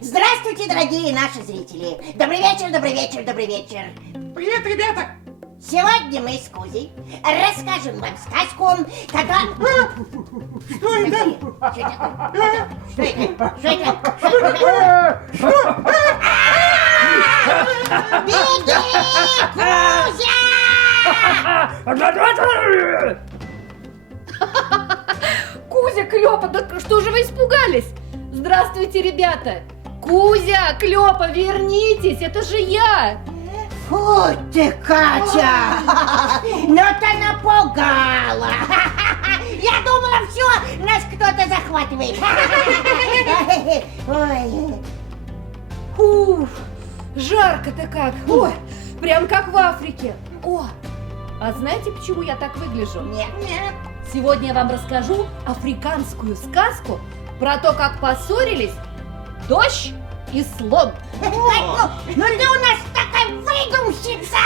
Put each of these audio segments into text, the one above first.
Здравствуйте, дорогие наши зрители. Добрый вечер, добрый вечер, добрый вечер. Привет, ребята! Сегодня мы с Кузей расскажем вам сказку, когда... Что это? Что это? Что это? Беги, Кузя! Кузя, Клёпа, да что же вы испугались? Здравствуйте, ребята! Кузя, Клёпа, вернитесь, это же я! Фу ты, Катя! Ну ты напугала! Я думала, все, нас кто-то захватывает. Ой. Уф, жарко-то как! Ой, прям как в Африке! О, а знаете, почему я так выгляжу? Нет, нет. Сегодня я вам расскажу африканскую сказку про то, как поссорились дождь и слон. Ну ты у нас такая выдумщица!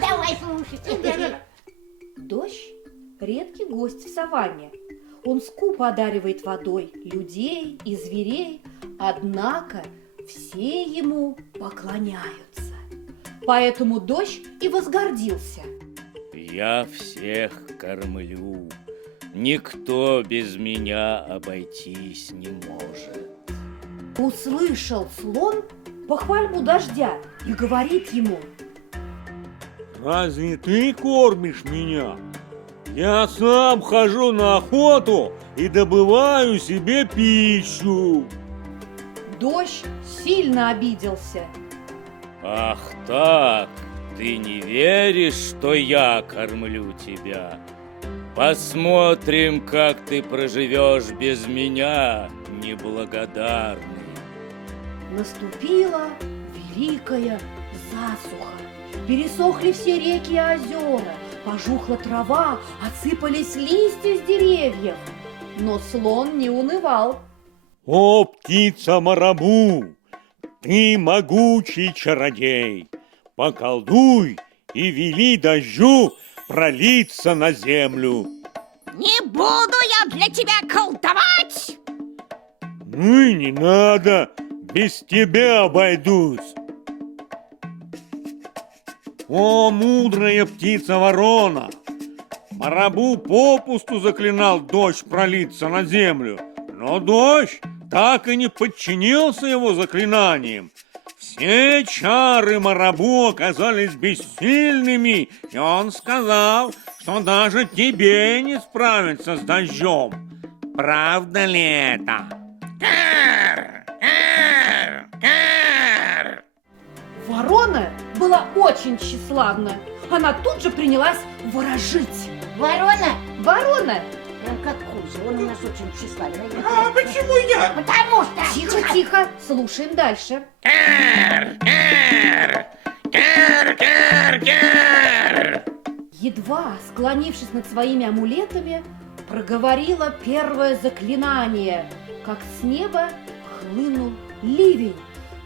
Давай слушать. Дождь – редкий гость в саванне. Он скупо одаривает водой людей и зверей, однако все ему поклоняются. Поэтому дождь и возгордился. Я всех кормлю. Никто без меня обойтись не может. Услышал слон похвальбу дождя и говорит ему: Разве ты кормишь меня? Я сам хожу на охоту и добываю себе пищу. Дождь сильно обиделся. Ах так, ты не веришь, что я кормлю тебя? Посмотрим, как ты проживешь без меня, неблагодарный. Наступила великая засуха. Пересохли все реки и озера, пожухла трава, отсыпались листья с деревьев. Но слон не унывал. О, птица Марабу, ты могучий чародей, поколдуй и вели дождю пролиться на землю. Не буду я для тебя колдовать! Ну и не надо, без тебя обойдусь. О, мудрая птица ворона! Марабу попусту заклинал дождь пролиться на землю, но дождь так и не подчинился его заклинаниям. Все чары Марабу оказались бессильными, и он сказал, что даже тебе не справиться с дождем. Правда ли это? Ворона была очень тщеславна. Она тут же принялась ворожить. Ворона, Ворона! как Кузя, он у нас очень тщеславный. А почему я? Потому что... Тихо, тихо, слушаем дальше. Едва склонившись над своими амулетами, проговорила первое заклинание, как с неба хлынул ливень,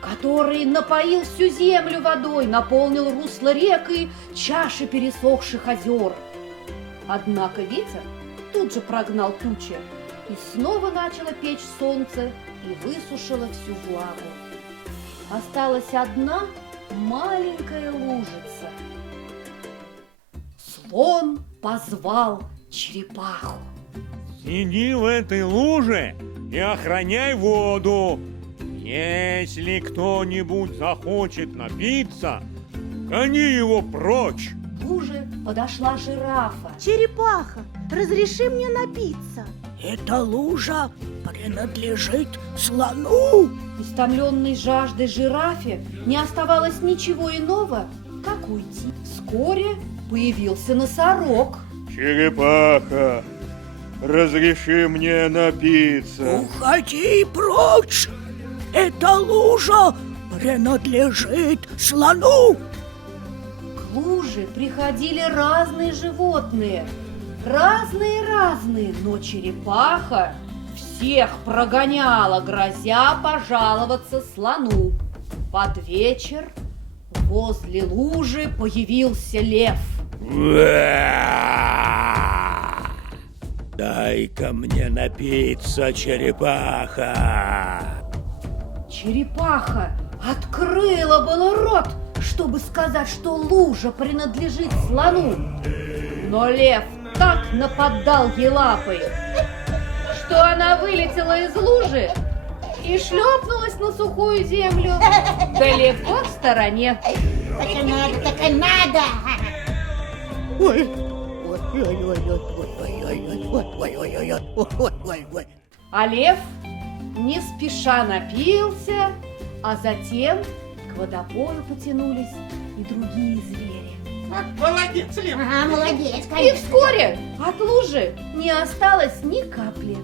который напоил всю землю водой, наполнил русло рек и чаши пересохших озер. Однако ветер тут же прогнал тучи, и снова начало печь солнце и высушило всю влагу. Осталась одна маленькая лужица. Слон позвал черепаху. Сиди в этой луже и охраняй воду. Если кто-нибудь захочет напиться, гони его прочь. К луже подошла жирафа. Черепаха, разреши мне напиться. Эта лужа принадлежит слону. Истомленной жаждой жирафе не оставалось ничего иного, как уйти. Вскоре появился носорог. Черепаха, разреши мне напиться. Уходи прочь! Эта лужа принадлежит слону. К луже приходили разные животные. Разные-разные, но черепаха всех прогоняла, грозя пожаловаться слону. Под вечер возле лужи появился лев. Дай-ка мне напиться, черепаха. Черепаха открыла было рот, чтобы сказать, что лужа принадлежит слону. Но лев так нападал ей лапой, что она вылетела из лужи и шлепнулась на сухую землю далеко в стороне. Так и надо, так и надо. А лев не спеша напился, а затем к водопою потянулись и другие звери. Вот молодец, Лев. Ага, молодец, И конечно. вскоре от лужи не осталось ни капли.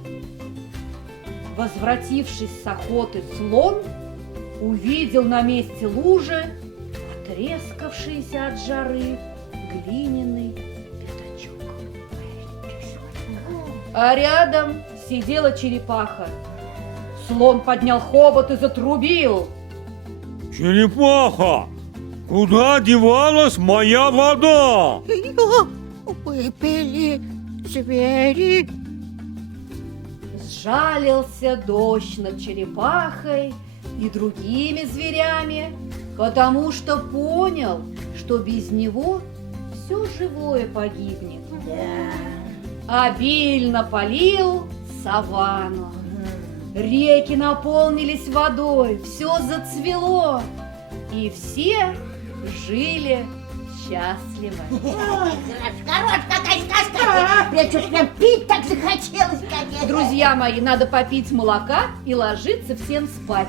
Возвратившись с охоты, слон увидел на месте лужи потрескавшийся от жары глиняный пятачок. А рядом сидела черепаха. Слон поднял хобот и затрубил. Черепаха, куда девалась моя вода? Ее выпили звери. Сжалился дождь над черепахой и другими зверями, потому что понял, что без него все живое погибнет. Обильно полил саванну. Реки наполнились водой, все зацвело, и все жили счастливо. Ой, хорош, какая сказка. Мне чуть прям пить так захотелось, конечно. Друзья мои, надо попить молока и ложиться всем спать.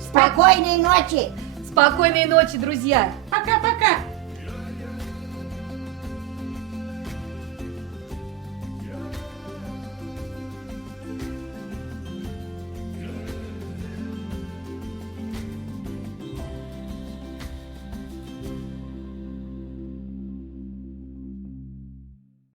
Спокойной ночи. Спокойной ночи, друзья! Пока-пока.